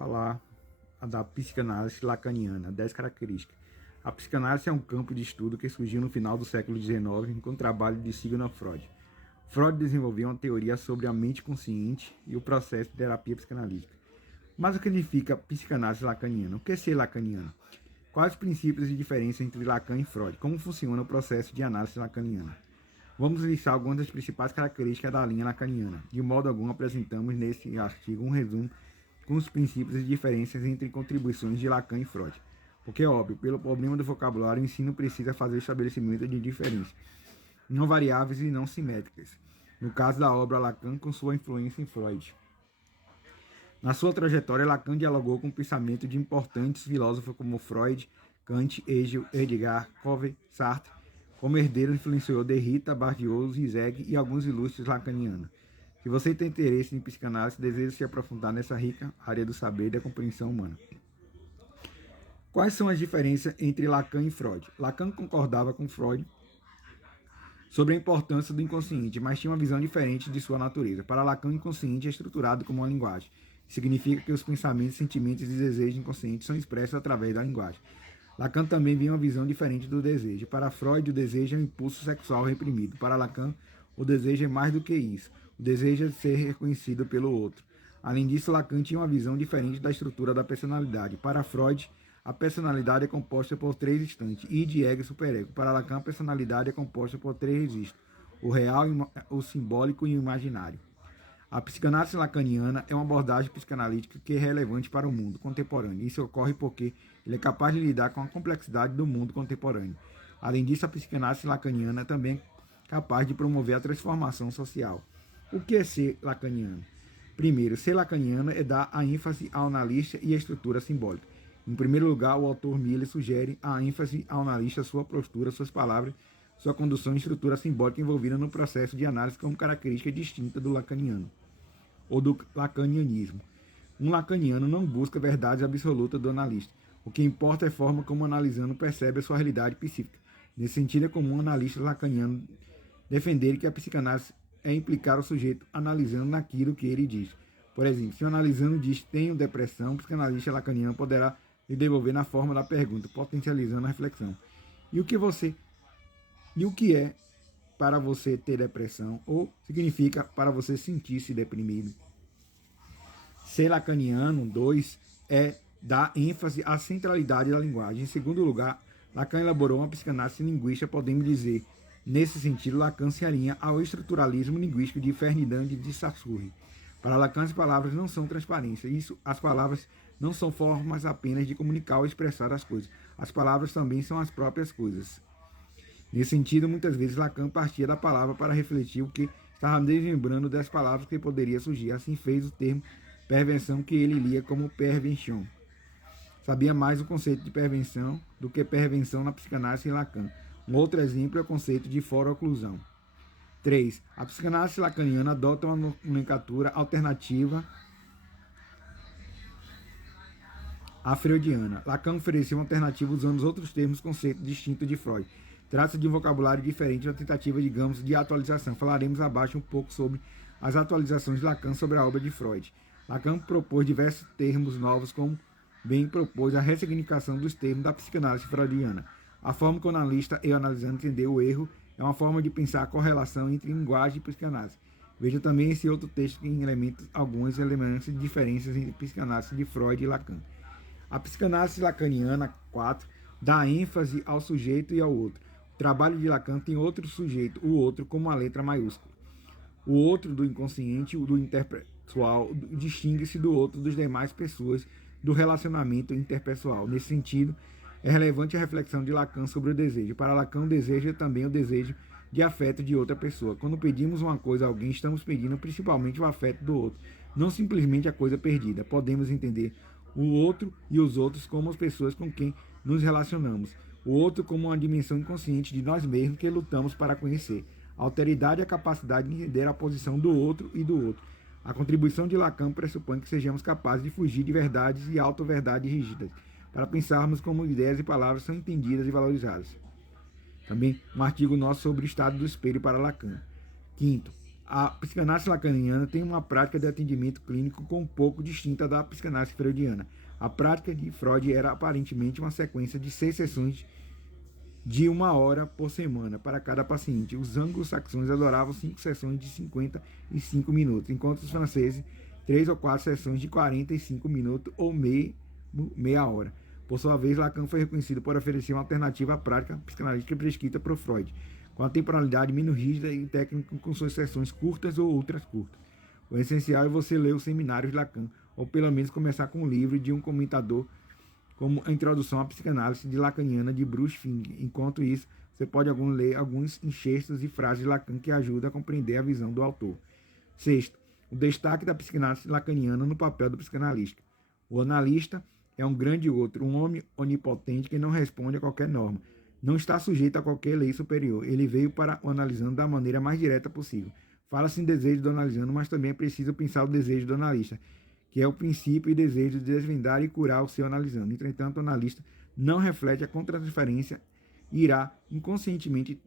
falar da psicanálise lacaniana, 10 características. A psicanálise é um campo de estudo que surgiu no final do século XIX com o trabalho de Sigmund Freud. Freud desenvolveu uma teoria sobre a mente consciente e o processo de terapia psicanalítica. Mas o que significa psicanálise lacaniana? O que é ser lacaniano? Quais os princípios e diferenças entre Lacan e Freud? Como funciona o processo de análise lacaniana? Vamos listar algumas das principais características da linha lacaniana. De modo algum, apresentamos nesse artigo um resumo com os princípios e diferenças entre contribuições de Lacan e Freud. Porque é óbvio, pelo problema do vocabulário, o ensino precisa fazer o estabelecimento de diferenças não variáveis e não simétricas. No caso da obra Lacan, com sua influência em Freud. Na sua trajetória, Lacan dialogou com o pensamento de importantes filósofos como Freud, Kant, Hegel, Heidegger, Covey, Sartre. Como herdeiro, influenciou Derrida, Badiou, Zizek e alguns ilustres lacanianos. Se você tem interesse em psicanálise e deseja se aprofundar nessa rica área do saber e da compreensão humana. Quais são as diferenças entre Lacan e Freud? Lacan concordava com Freud sobre a importância do inconsciente, mas tinha uma visão diferente de sua natureza. Para Lacan, o inconsciente é estruturado como uma linguagem. Significa que os pensamentos, sentimentos e desejos inconscientes são expressos através da linguagem. Lacan também via uma visão diferente do desejo. Para Freud, o desejo é um impulso sexual reprimido. Para Lacan, o desejo é mais do que isso. O desejo é ser reconhecido pelo outro. Além disso, Lacan tinha uma visão diferente da estrutura da personalidade. Para Freud, a personalidade é composta por 3 instantes, id, ego e superego. Para Lacan, a personalidade é composta por 3 registros, o real, o simbólico e o imaginário. A psicanálise lacaniana é uma abordagem psicanalítica que é relevante para o mundo contemporâneo. Isso ocorre porque ele é capaz de lidar com a complexidade do mundo contemporâneo. Além disso, a psicanálise lacaniana é também capaz de promover a transformação social. O que é ser lacaniano? Primeiro, ser lacaniano é dar a ênfase ao analista e à estrutura simbólica. Em primeiro lugar, o autor Miller sugere a ênfase ao analista, sua postura, suas palavras, sua condução e estrutura simbólica envolvida no processo de análise como característica distinta do lacaniano, ou do lacanianismo. Um lacaniano não busca verdades absolutas do analista. O que importa é a forma como o analisando percebe a sua realidade psíquica. Nesse sentido, é comum um analista lacaniano defender que a psicanálise é implicar o sujeito analisando naquilo que ele diz. Por exemplo, se o analisando diz tenho depressão, o psicanalista lacaniano poderá lhe devolver na forma da pergunta, potencializando a reflexão. E o que é para você ter depressão? Ou significa para você sentir-se deprimido? Ser lacaniano, 2, é dar ênfase à centralidade da linguagem. Em segundo lugar, Lacan elaborou uma psicanálise linguística, podemos dizer, nesse sentido, Lacan se alinha ao estruturalismo linguístico de Ferdinand de Saussure. Para Lacan, as palavras não são transparência. As palavras não são formas apenas de comunicar ou expressar as coisas. As palavras também são as próprias coisas. Nesse sentido, muitas vezes Lacan partia da palavra para refletir o que estava desmembrando das palavras que poderia surgir. Assim fez o termo perversão, que ele lia como pervention. Sabia mais o conceito de pervenção do que pervenção na psicanálise em Lacan. Um outro exemplo é o conceito de foro-oclusão. 3. A psicanálise lacaniana adota uma nomenclatura alternativa à freudiana. Lacan ofereceu uma alternativa usando os outros termos conceitos distintos de Freud. Trata-se de um vocabulário diferente, uma tentativa, digamos, de atualização. Falaremos abaixo um pouco sobre as atualizações de Lacan sobre a obra de Freud. Lacan propôs diversos termos novos, como bem propôs a ressignificação dos termos da psicanálise freudiana. A forma que o analista e o analisando entendeu o erro é uma forma de pensar a correlação entre linguagem e psicanálise. Veja também esse outro texto que em alguns elementos de diferenças entre psicanálise de Freud e Lacan. A psicanálise lacaniana, 4, dá ênfase ao sujeito e ao outro. O trabalho de Lacan tem outro sujeito, o outro, como uma letra maiúscula. O outro do inconsciente, o do interpessoal, distingue-se do outro das demais pessoas do relacionamento interpessoal. Nesse sentido, é relevante a reflexão de Lacan sobre o desejo. Para Lacan, o desejo é também o desejo de afeto de outra pessoa. Quando pedimos uma coisa a alguém, estamos pedindo principalmente o afeto do outro, não simplesmente a coisa perdida. Podemos entender o outro e os outros como as pessoas com quem nos relacionamos. O outro como uma dimensão inconsciente de nós mesmos que lutamos para conhecer. A alteridade é a capacidade de entender a posição do outro e do outro. A contribuição de Lacan pressupõe que sejamos capazes de fugir de verdades e auto-verdades rígidas, para pensarmos como ideias e palavras são entendidas e valorizadas. Também um artigo nosso sobre o estado do espelho para Lacan. 5. A psicanálise lacaniana tem uma prática de atendimento clínico um pouco distinta da psicanálise freudiana. A prática de Freud era aparentemente uma sequência de 6 sessões de 1 hora por semana para cada paciente. Os anglo-saxões adoravam 5 sessões de 55 minutos, enquanto os franceses 3 ou 4 sessões de 45 minutos ou meia hora. Por sua vez, Lacan foi reconhecido por oferecer uma alternativa à prática psicanalítica prescrita por Freud, com a temporalidade menos rígida e técnica com suas sessões curtas ou ultra curtas. O essencial é você ler os seminários de Lacan, ou pelo menos começar com um livro de um comentador, como a Introdução à Psicanálise de Lacaniana de Bruce Fink. Enquanto isso, você pode ler alguns enxertos e frases de Lacan que ajudam a compreender a visão do autor. Sexto, o destaque da psicanálise lacaniana no papel do psicanalista. O analista é um grande outro, um homem onipotente que não responde a qualquer norma. Não está sujeito a qualquer lei superior. Ele veio para o analisando da maneira mais direta possível. Fala-se em desejo do analisando, mas também é preciso pensar o desejo do analista, que é o princípio e desejo de desvendar e curar o seu analisando. Entretanto, o analista não reflete a contratransferência e irá inconscientemente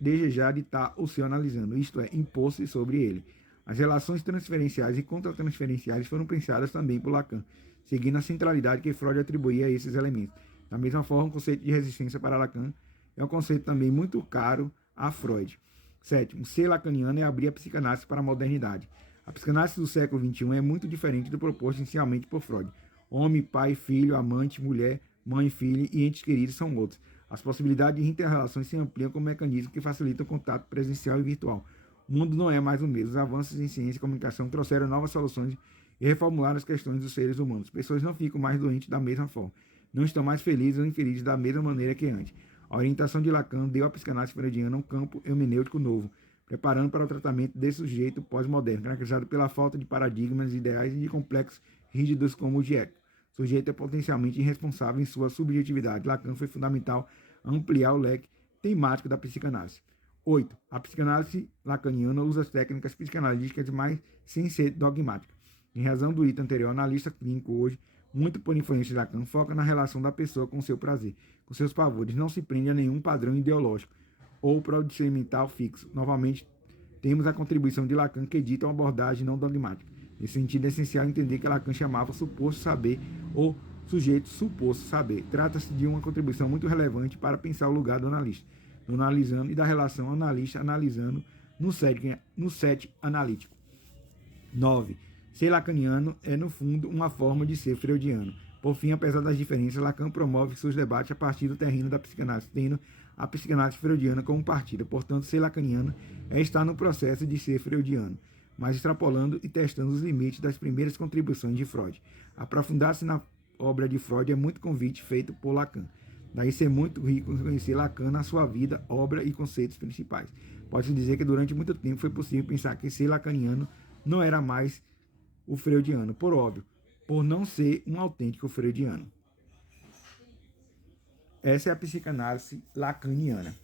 desejar ditar o seu analisando, isto é, impor-se sobre ele. As relações transferenciais e contratransferenciais foram pensadas também por Lacan, seguindo a centralidade que Freud atribuía a esses elementos. Da mesma forma, o conceito de resistência para Lacan é um conceito também muito caro a Freud. Sétimo, ser lacaniano é abrir a psicanálise para a modernidade. A psicanálise do século XXI é muito diferente do proposto inicialmente por Freud. Homem, pai, filho, amante, mulher, mãe, filho e entes queridos são outros. As possibilidades de interrelações se ampliam com mecanismos que facilitam o contato presencial e virtual. O mundo não é mais o mesmo. Os avanços em ciência e comunicação trouxeram novas soluções e reformularam as questões dos seres humanos. Pessoas não ficam mais doentes da mesma forma. Não estão mais felizes ou infelizes da mesma maneira que antes. A orientação de Lacan deu à psicanálise freudiana um campo hermenêutico novo, preparando para o tratamento desse sujeito pós-moderno, caracterizado pela falta de paradigmas, ideais e de complexos rígidos como o de Ética. O sujeito é potencialmente irresponsável em sua subjetividade. Lacan foi fundamental ampliar o leque temático da psicanálise. 8. A psicanálise lacaniana usa as técnicas psicanalíticas mais sem ser dogmática. Em razão do item anterior, o analista clínico hoje, muito por influência de Lacan, foca na relação da pessoa com seu prazer, com seus pavores, não se prende a nenhum padrão ideológico ou procedimental fixo. Novamente, temos a contribuição de Lacan que edita uma abordagem não dogmática. Nesse sentido, é essencial entender que Lacan chamava suposto saber ou sujeito suposto saber. Trata-se de uma contribuição muito relevante para pensar o lugar do analista, do analisando e da relação analista-analisando no set analítico. 9. Ser lacaniano é, no fundo, uma forma de ser freudiano. Por fim, apesar das diferenças, Lacan promove seus debates a partir do terreno da psicanálise, tendo a psicanálise freudiana como partida. Portanto, ser lacaniano é estar no processo de ser freudiano, mas extrapolando e testando os limites das primeiras contribuições de Freud. Aprofundar-se na obra de Freud é muito convite feito por Lacan. Daí ser muito rico em conhecer Lacan na sua vida, obra e conceitos principais. Pode-se dizer que durante muito tempo foi possível pensar que ser lacaniano não era mais o freudiano, por óbvio, por não ser um autêntico freudiano. Essa é a psicanálise lacaniana.